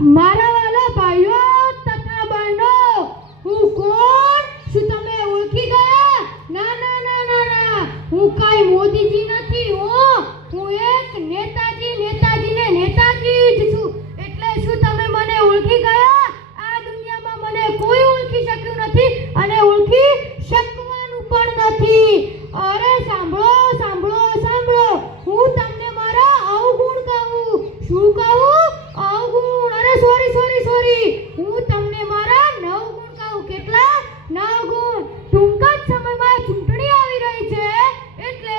મારા વાલા ભાઈઓ તથા બહેનો, હું કોણ? શું તમે ઓળખી ગયા? ના ના ના ના ના, હું કાંઈ મોદીજી નથી. હું એક નેતાજી ને નેતાજી જ છું. એટલે શું તમે મને ઓળખી ગયા? આ દુનિયામાં મને કોઈ ઓળખી શક્યું નથી અને ઓળખી શકવાનું પણ નથી. અરે સાંભળો સાંભળો સાંભળો, હું તમને મારા અવગુણ કહું. શું કહું? અવગુણ. અરે સોરી, હું તમને મારા નવગુણ કહું. કેટલા? 9 ગુણ. ટૂંક જ સમયમાં ચૂંટણી આવી રહી છે, એટલે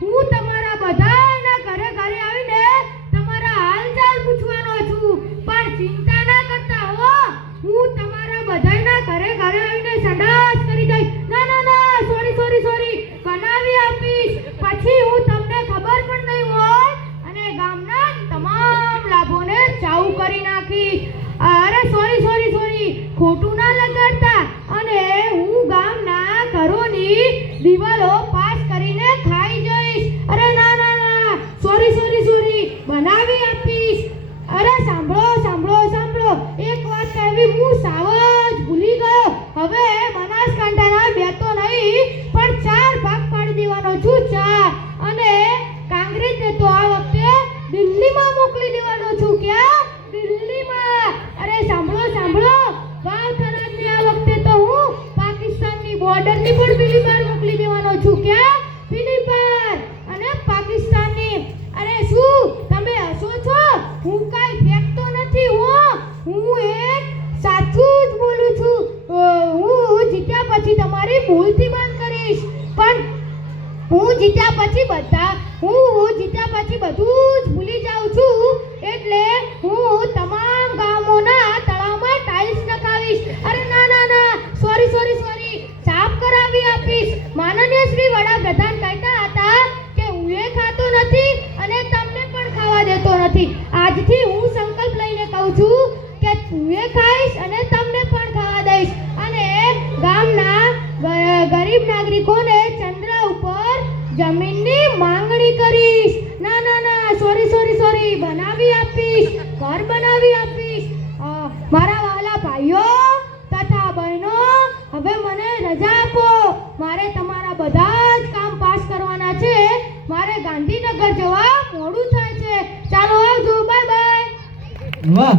હું તમારા બધાના ઘરે આવીને તમારા હાલચાલ પૂછવાનો છું. પણ ચિંતા ના કરતા હો, હું તમારા બધાના ઘરે આવીને સંડાસ કરી જઈશ. ના ના ના, સોરી, બનાવી આપીશ. પછી હું તમને ખબર પણ નહીં હોય અને ગામના તમામ લાભોને ચાઉ કરી નાખીશ. અરે સોરી, ખોટું ના લગાડતા. અને હું ગામના ઘરોની દિવાલો પાસ કરીને ખાઈ જઈશ. અરે ના ના ના, સોરી, બનાવી આપીશ. અરે સાંભળો, એક વાત કહેવી હું સાવ જ ભૂલી ગયો. હવે બનાસકાંઠાના 2 તો નહીં પણ 4 ભાગ પાડી દેવાનો છું. 4. અને કોંગ્રેસને તો આ વખતે દિલ્હીમાં મોકલી દેવાનો છું. ક્યાં? દિલ્હીમાં. અરે સાંભળો, વાવથરાને આ વખતે તો હું પાકિસ્તાનની બોર્ડરની પણ પેલી બાર મોકલી દેવાનો છું. ક્યાં? પેલી બાર. અને પાકિસ્તાનની. અરે શું તમે હસો છો? હું કાંઈ ફેંકતો નથી. હું એક સાચું જ બોલું છું. હું જીત્યા પછી તમારી ભૂલથી બંધ કરીશ. પણ હું જીત્યા પછી બધું જ ભૂલી જાઉં છું. એટલે હું તમામ ગામોના તળાવમાં ટાઇલ્સ નખાવીશ. અરે ના ના ના, સોરી, સાફ કરાવી આપીશ. માનનીય શ્રી વડાપ્રધાન કહેતા હતા કે હું એ ખાતો નથી અને તમને પણ ખાવા દેતો નથી. આજથી હું સંકલ્પ લઈને કહું છું કે હું એ ખાઈશ અને તમને પણ ખાવા દઈશ. અને ગામના ગરીબ નાગરિકોને ચંદ્ર ઉપર જમીનની માંગણી કરીશ. ના ના ના, સોરી, બનાવી આપીશ. ઘર બનાવી આપીશ. મારા વાલા ભાઈઓ તથા બહેનો, હવે મને રજા આપો. મારે તમારા બધા જ કામ પાસ કરવાના છે. મારે ગાંધીનગર જવા મોડું થાય છે. ચાલો આવજો, બાય. વાહ.